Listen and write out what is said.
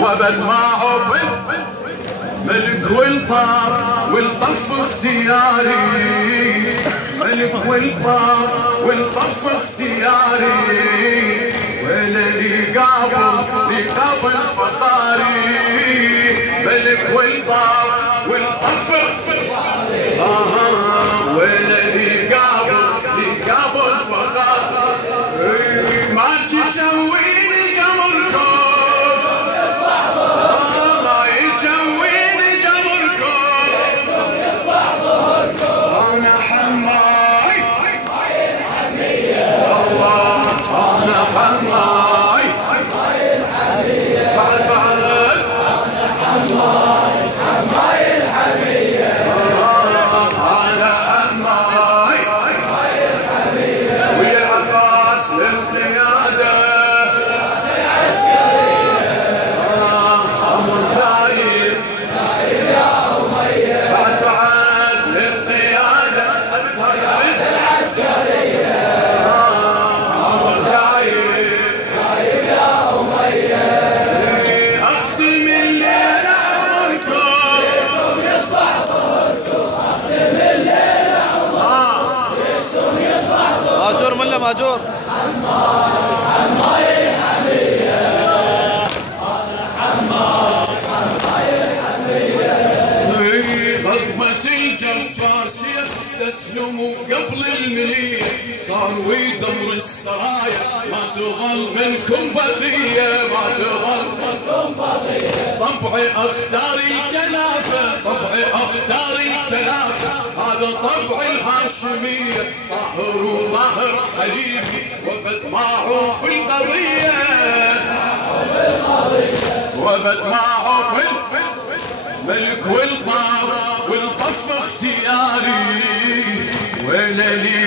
وابد ما عوفل ملك والطاف والطف اختياري، ملك والطاف والطف اختياري، وللي قابل فقاري، ملك والطاف والطف اختياري، وللي قابل فقاري، ما تسويني جمركم ماجور حماي الحمية، حماي الحمية، خطمة الجبار سيف استسلموا قبل المنية، صار ويدمر السرايا ما تظل منكم بقية، ما تظل منكم بقية، طبعي اختار الكنافة، طبعي اختار الكنافة، هذا طبع الهاشمية، طاهر وظاهر حليبي وبد معروف القضية، وبد معروف ملك والطاف والطف اختياري، وللي